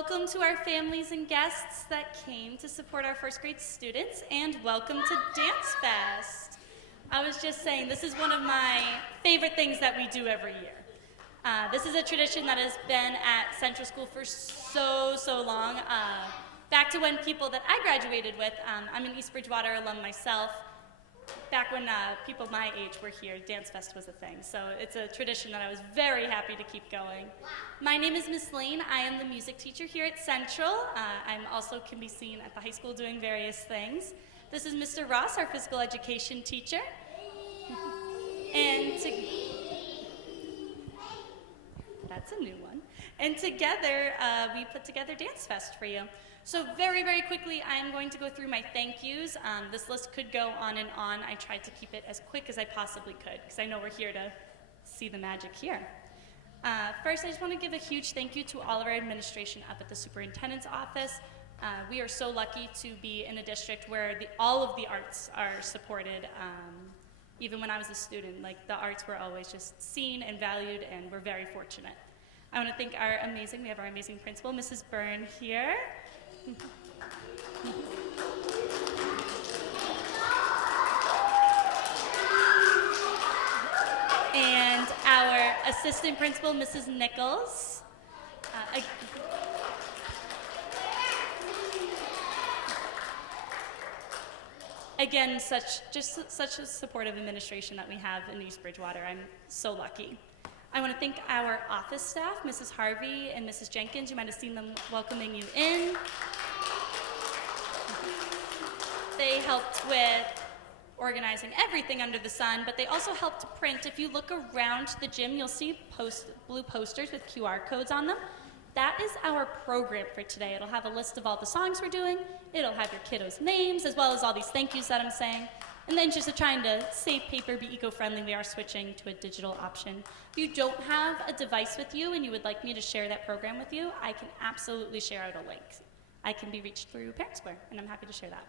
Welcome to our families and guests that came to support our first grade students, and welcome to Dance Fest. I was just saying, this is one of my favorite things that we do every year. This is a tradition that has been at Central School for so long. Back to when people that I graduated with, I'm an East Bridgewater alum myself. Back when people my age were here, Dance Fest was a thing. So it's a tradition that I was very happy to keep going. My name is Miss Lane. I am the music teacher here at Central. I'm also can be seen at the high school doing various things. This is Mr. Ross, our physical education teacher. That's a new one. And together, we put together Dance Fest for you. So very quickly, I'm going to go through my thank yous. This list could go on and on. I tried to keep it as quick as I possibly could, because I know we're here to see the magic here. First, I just want to give a huge thank you to all of our administration up at the superintendent's office. We are so lucky to be in a district where all of the arts are supported. Even when I was a student, like the arts were always just seen and valued, and we're very fortunate. I want to thank we have our amazing principal, Mrs. Byrne here. And our assistant principal, Mrs. Nichols. Again, such a supportive administration that we have in East Bridgewater. I'm so lucky. I want to thank our office staff, Mrs. Harvey and Mrs. Jenkins. You might have seen them welcoming you in. They helped with organizing everything under the sun, but they also helped to print. If you look around the gym, you'll see blue posters with QR codes on them. That is our program for today. It'll have a list of all the songs we're doing. It'll have your kiddos' names, as well as all these thank yous that I'm saying. And then just trying to save paper, be eco-friendly, we are switching to a digital option. If you don't have a device with you and you would like me to share that program with you, I can absolutely share out a link. I can be reached through Parent Square, and I'm happy to share that.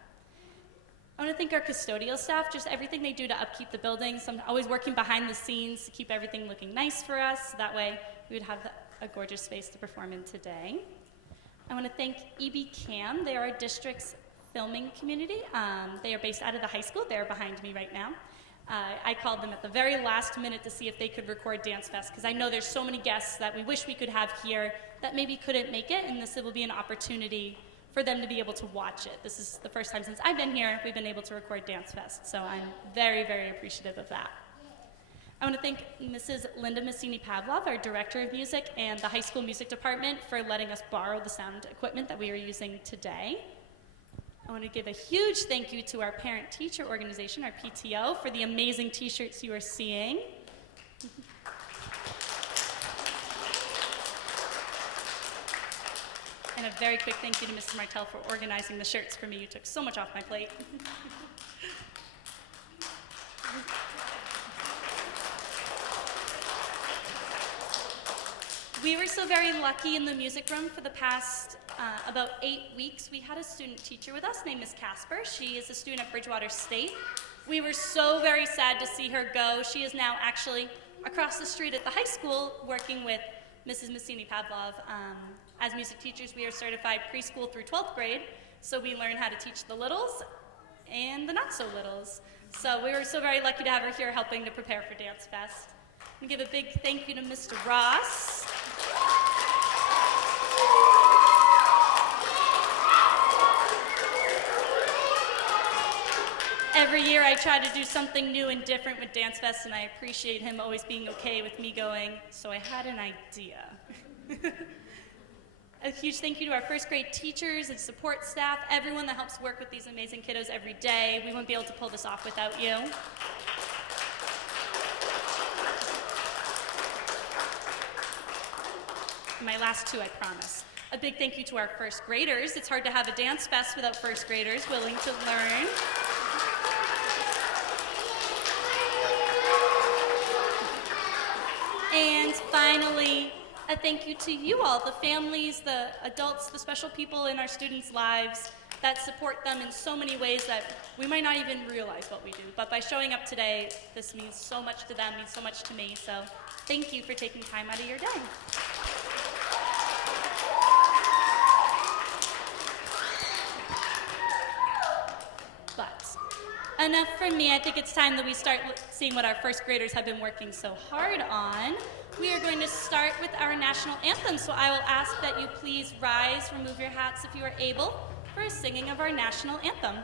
I want to thank our custodial staff, just everything they do to upkeep the buildings. I'm always working behind the scenes to keep everything looking nice for us. That way we would have a gorgeous space to perform in today. I want to thank EBCAM. They are our district's filming community. They are based out of the high school. They're behind me right now. I called them at the very last minute to see if they could record Dance Fest, because I know there's so many guests that we wish we could have here that maybe couldn't make it, and this will be an opportunity for them to be able to watch it. This is the first time since I've been here we've been able to record Dance Fest, so I'm very appreciative of that. I want to thank Mrs. Linda Massini-Pavlov, our Director of Music, and the high school music department for letting us borrow the sound equipment that we are using today. I want to give a huge thank you to our parent-teacher organization, our PTO, for the amazing t-shirts you are seeing. And a very quick thank you to Mrs. Martell for organizing the shirts for me. You took so much off my plate. We were so very lucky in the music room for the past about 8 weeks. We had a student teacher with us named Miss Casper. She is a student at Bridgewater State. We were so very sad to see her go. She is now actually across the street at the high school working with Mrs. Massini-Pavlov. As music teachers, we are certified preschool through 12th grade, so we learn how to teach the littles and the not-so-littles. So we were so very lucky to have her here helping to prepare for Dance Fest. And give a big thank you to Mr. Ross. Every year I try to do something new and different with Dance Fest, and I appreciate him always being okay with me going, so I had an idea. A huge thank you to our first grade teachers and support staff, everyone that helps work with these amazing kiddos every day. We wouldn't be able to pull this off without you. My last two, I promise. A big thank you to our first graders. It's hard to have a Dance Fest without first graders willing to learn. And finally, a thank you to you all, the families, the adults, the special people in our students' lives that support them in so many ways that we might not even realize what we do. But by showing up today, this means so much to them, means so much to me. So thank you for taking time out of your day. enough from me. I think it's time that we start seeing what our first graders have been working so hard on. We are going to start with our national anthem, so I will ask that you please rise, remove your hats if you are able, for a singing of our national anthem.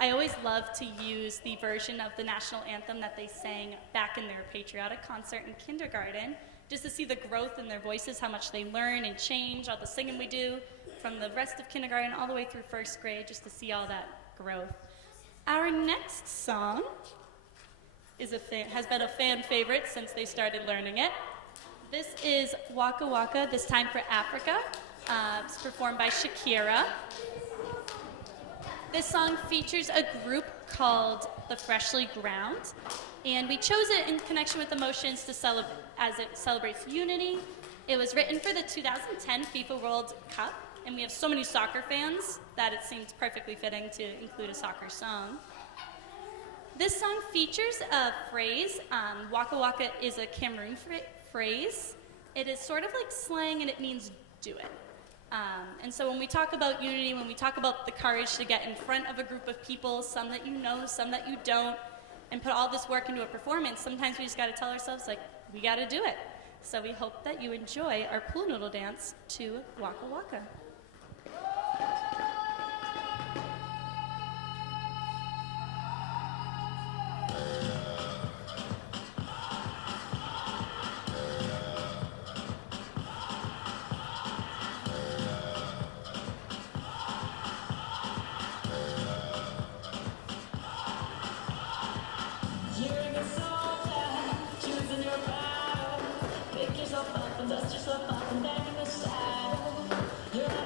I always love to use the version of the national anthem that they sang back in their patriotic concert in kindergarten, just to see the growth in their voices, how much they learn and change, all the singing we do from the rest of kindergarten all the way through first grade, just to see all that growth. Our next song has been a fan favorite since they started learning it. This is Waka Waka, This Time for Africa. It's performed by Shakira. This song features a group called the Freshly Ground, and we chose it in connection with Emotions as it celebrates unity. It was written for the 2010 FIFA World Cup, and we have so many soccer fans that it seems perfectly fitting to include a soccer song. This song features a phrase. Waka Waka is a Cameroon phrase. It is sort of like slang, and it means do it. And so when we talk about unity, when we talk about the courage to get in front of a group of people, some that you know, some that you don't, and put all this work into a performance, sometimes we just got to tell ourselves, like, we got to do it. So we hope that you enjoy our pool noodle dance to Waka Waka. Pick yourself up and dust yourself off and back in the saddle. You're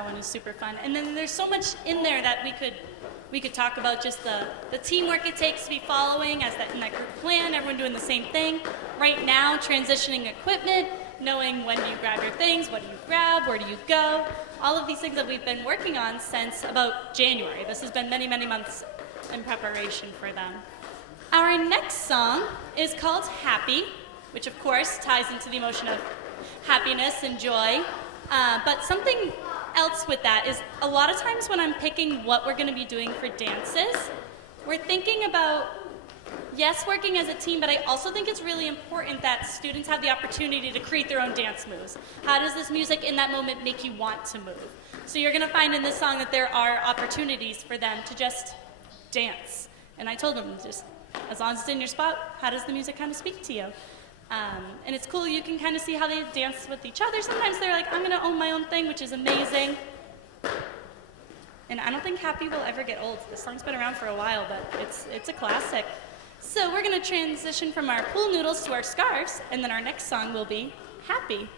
That one is super fun. And then there's so much in there that we could talk about, just the teamwork it takes to be following in that group plan, everyone doing the same thing. Right now, transitioning equipment, knowing when do you grab your things, what do you grab, where do you go, all of these things that we've been working on since about January. This has been many, many months in preparation for them. Our next song is called Happy, which of course ties into the emotion of happiness and joy. But something else with that is a lot of times when I'm picking what we're going to be doing for dances, we're thinking about, yes, working as a team, but I also think it's really important that students have the opportunity to create their own dance moves. How does this music in that moment make you want to move? So you're going to find in this song that there are opportunities for them to just dance. And I told them, just as long as it's in your spot, how does the music kind of speak to you? And it's cool, you can kind of see how they dance with each other. Sometimes they're like, I'm gonna own my own thing, which is amazing. And I don't think Happy will ever get old. This song's been around for a while, but it's a classic. So we're gonna transition from our pool noodles to our scarves, and then our next song will be Happy.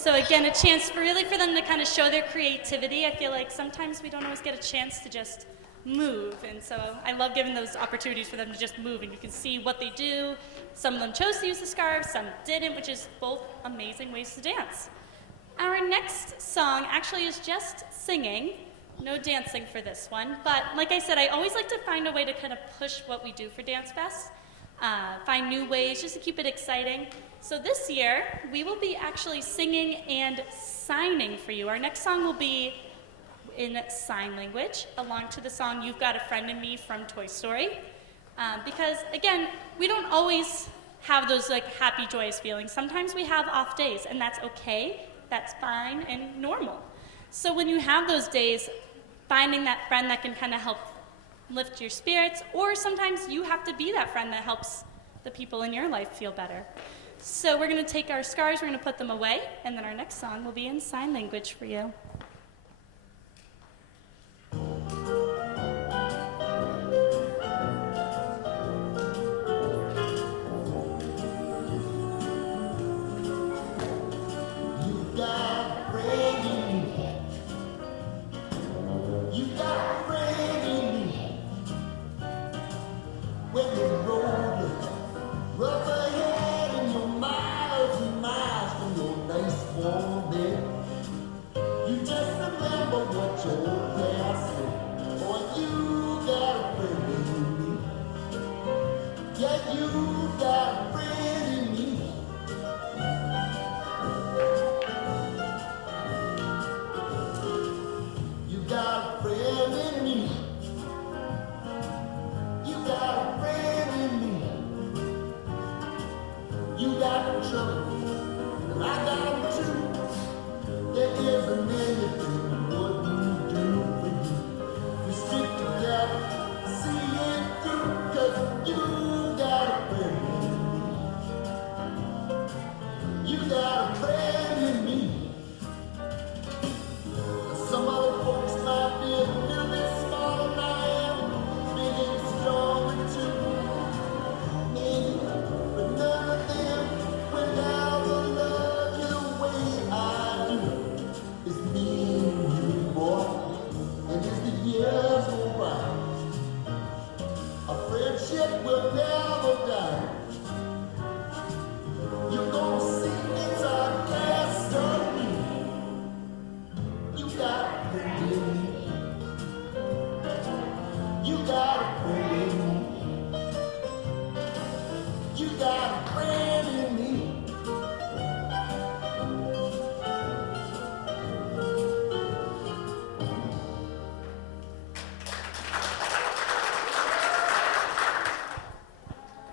So again, a chance for them to kind of show their creativity. I feel like sometimes we don't always get a chance to just move, and so I love giving those opportunities for them to just move, and you can see what they do. Some of them chose to use the scarves, some didn't, which is both amazing ways to dance. Our next song actually is just singing, no dancing for this one, but like I said, I always like to find a way to kind of push what we do for Dance Fest, find new ways just to keep it exciting. So this year, we will be actually singing and signing for you. Our next song will be in sign language, along to the song You've Got a Friend in Me from Toy Story. Because again, we don't always have those like happy, joyous feelings. Sometimes we have off days, and that's okay, that's fine and normal. So when you have those days, finding that friend that can kind of help lift your spirits, or sometimes you have to be that friend that helps the people in your life feel better. So we're going to take our scarves, we're going to put them away, and then our next song will be in sign language for you.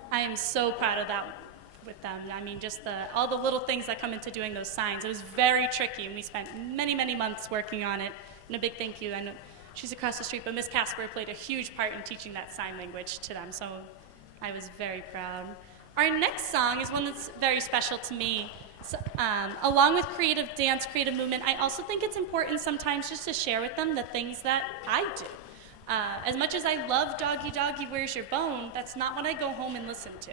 I am so proud of that with them. I mean, just all the little things that come into doing those signs. It was very tricky, and we spent many, many months working on it. And a big thank you. I know she's across the street, but Miss Casper played a huge part in teaching that sign language to them, so I was very proud. Our next song is one that's very special to me. So, along with creative dance, creative movement, I also think it's important sometimes just to share with them the things that I do. As much as I love Doggy Doggy, Where's Your Bone, that's not what I go home and listen to.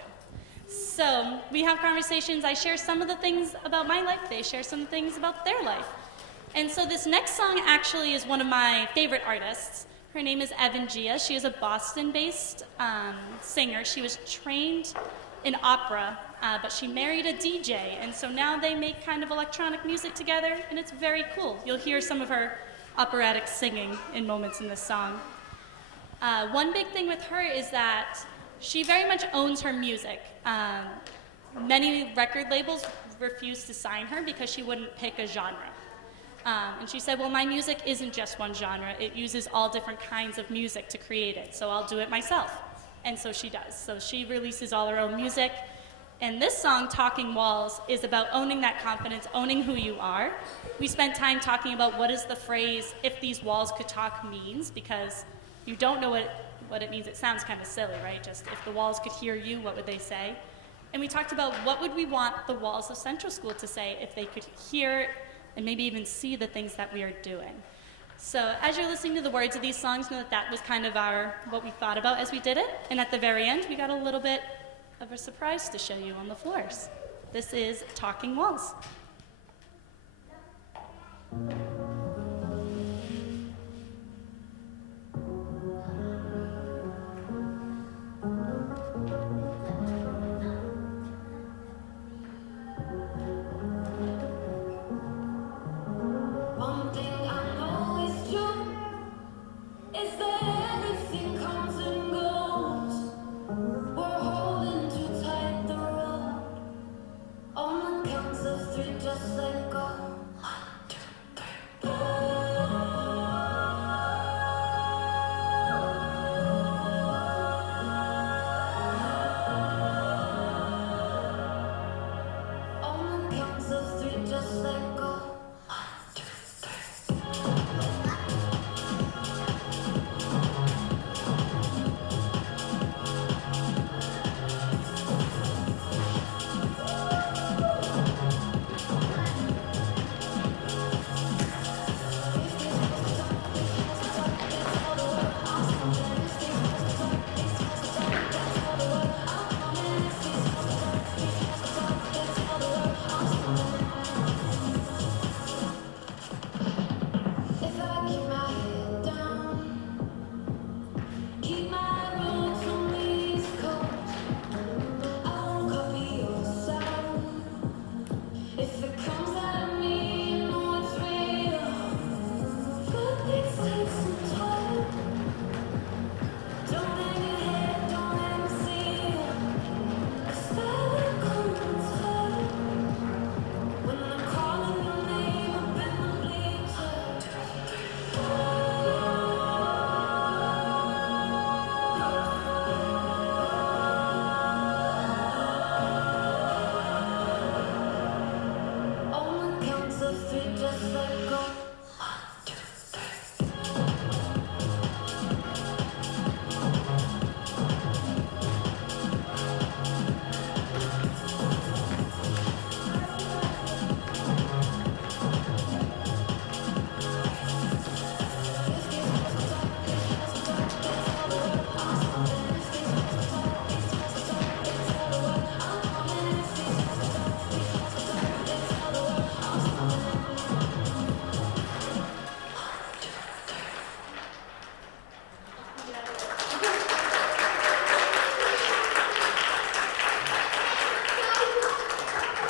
So we have conversations, I share some of the things about my life, they share some things about their life. And so this next song actually is one of my favorite artists. Her name is Evan Gia. She is a Boston-based singer. She was trained in opera, but she married a DJ, and so now they make kind of electronic music together, and it's very cool. You'll hear some of her operatic singing in moments in this song. One big thing with her is that she very much owns her music. Many record labels refused to sign her because she wouldn't pick a genre. And she said, well, my music isn't just one genre. It uses all different kinds of music to create it, so I'll do it myself. And so she does. So she releases all her own music. And this song, Talking Walls, is about owning that confidence, owning who you are. We spent time talking about what is the phrase, if these walls could talk, means, because you don't know what it means. It sounds kind of silly, right? Just if the walls could hear you, what would they say? And we talked about what would we want the walls of Central School to say if they could hear and maybe even see the things that we are doing. So as you're listening to the words of these songs, know that that was kind of what we thought about as we did it. And at the very end, we got a little bit of a surprise to show you on the floors. This is Talking Walls. One thing I know is true is that everything comes and goes. We're holding too tight the rope. On the counts of three, just let go. One, two, three. On the counts of three, just let go. One, two, three. If I keep my head down, keep my roots on the East Coast, I won't copy your sound. If it comes out of me, you know it's real. Good things take some time. Don't hang your head, don't hang the seal. 'Cause that will come in time. When I'm calling your name up in the bleachers. On the counts of three, just let go. One, two, three.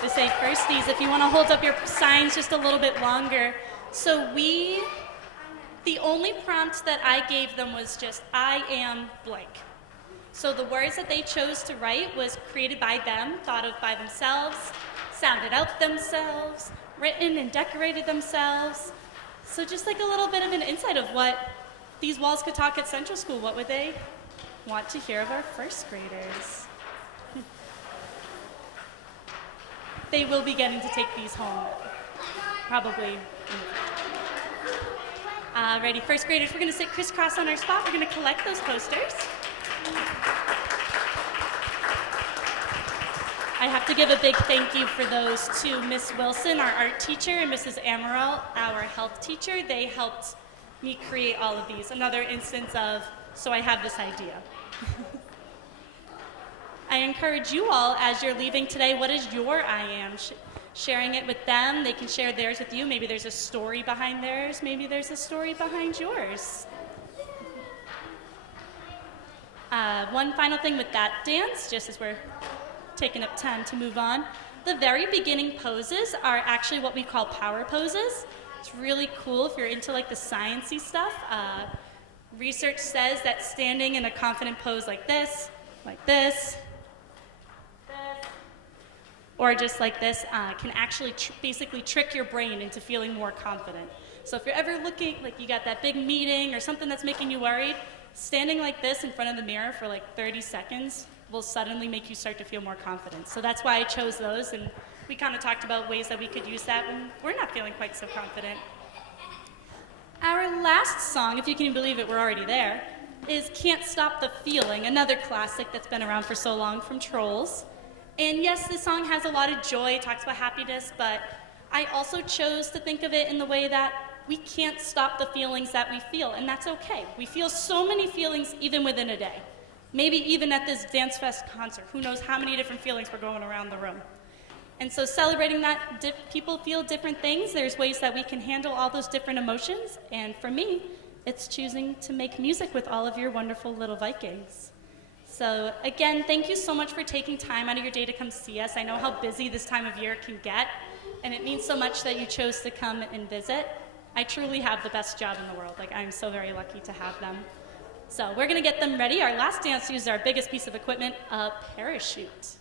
To say firsties, if you want to hold up your signs just a little bit longer. So the only prompt that I gave them was just, I am blank. So the words that they chose to write was created by them, thought of by themselves, sounded out themselves, written and decorated themselves. So just like a little bit of an insight of what these walls could talk at Central School. What would they want to hear of our first graders? They will be getting to take these home, probably. Ready, first graders, we're gonna sit crisscross on our spot. We're gonna collect those posters. I have to give a big thank you for those to Miss Wilson, our art teacher, and Mrs. Amaral, our health teacher. They helped me create all of these. Another instance of, so I have this idea. I encourage you all, as you're leaving today, what is your I am? Sharing it with them. They can share theirs with you. Maybe there's a story behind theirs. Maybe there's a story behind yours. One final thing with that dance, just as we're taking up time to move on. The very beginning poses are actually what we call power poses. It's really cool if you're into like the sciencey stuff. Research says that standing in a confident pose like this, or just like this, can actually basically trick your brain into feeling more confident. So if you're ever looking, like you got that big meeting or something that's making you worried, standing like this in front of the mirror for like 30 seconds will suddenly make you start to feel more confident. So that's why I chose those, and we kind of talked about ways that we could use that when we're not feeling quite so confident. Our last song, if you can believe it, we're already there, is Can't Stop the Feeling, another classic that's been around for so long from Trolls. And yes, this song has a lot of joy, it talks about happiness, but I also chose to think of it in the way that we can't stop the feelings that we feel, and that's okay. We feel so many feelings even within a day. Maybe even at this Dance Fest concert. Who knows how many different feelings were going around the room. And so celebrating that, people feel different things. There's ways that we can handle all those different emotions. And for me, it's choosing to make music with all of your wonderful little Vikings. So again, thank you so much for taking time out of your day to come see us. I know how busy this time of year can get, and it means so much that you chose to come and visit. I truly have the best job in the world. Like, I'm so very lucky to have them. So we're gonna get them ready. Our last dance uses our biggest piece of equipment, a parachute.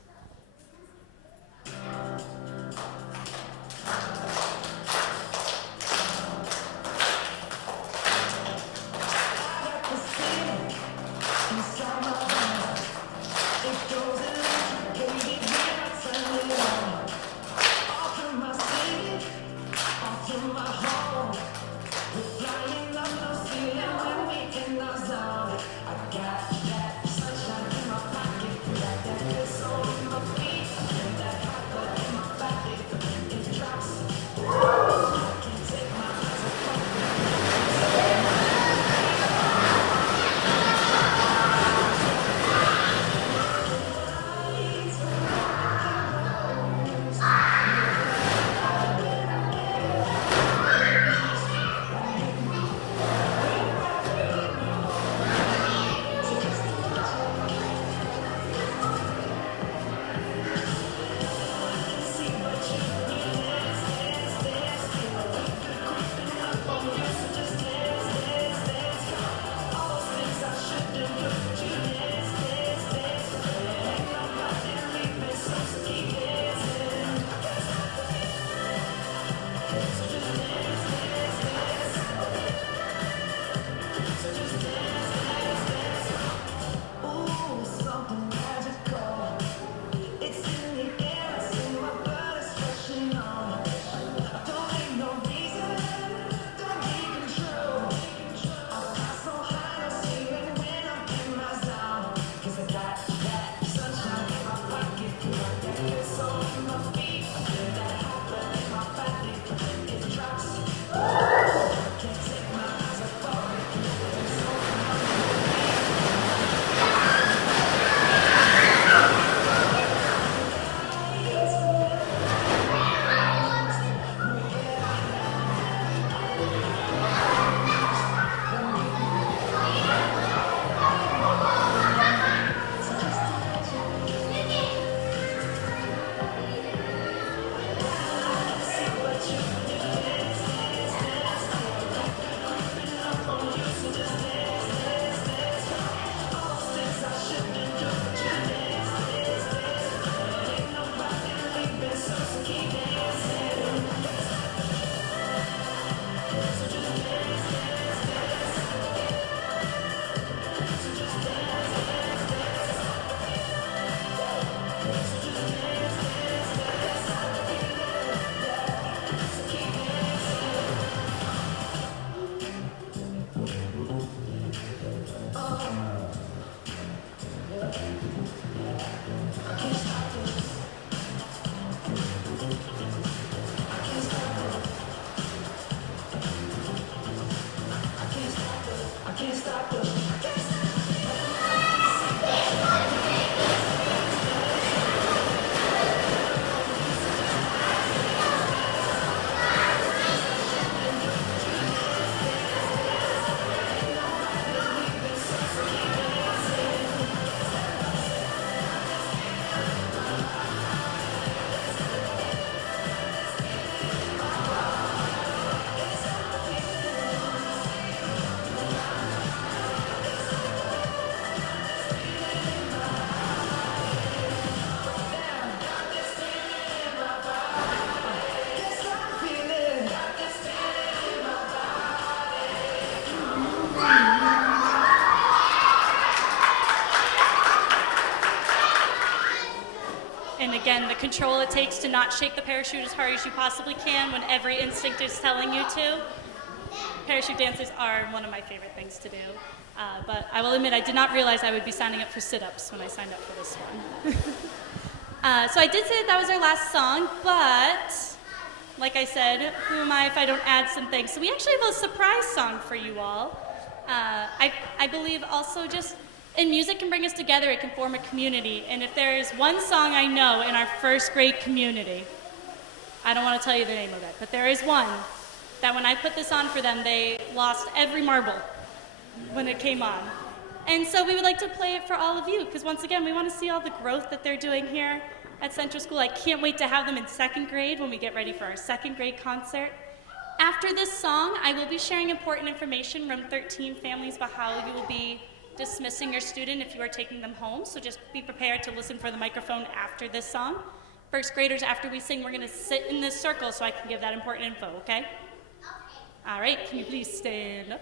And again, the control it takes to not shake the parachute as hard as you possibly can when every instinct is telling you to. Parachute dances are one of my favorite things to do. But I will admit, I did not realize I would be signing up for sit-ups when I signed up for this one. So I did say that was our last song, but like I said, who am I if I don't add some things? So we actually have a surprise song for you all. I believe also just And music can bring us together, it can form a community. And if there is one song I know in our first grade community, I don't want to tell you the name of it, but there is one that when I put this on for them, they lost every marble when it came on. And so we would like to play it for all of you, because once again, we want to see all the growth that they're doing here at Central School. I can't wait to have them in second grade when we get ready for our second grade concert. After this song, I will be sharing important information from 13 families about how you will be dismissing your student if you are taking them home. So just be prepared to listen for the microphone after this song. First graders, after we sing, we're going to sit in this circle so I can give that important info, okay? All right, can you please stand up?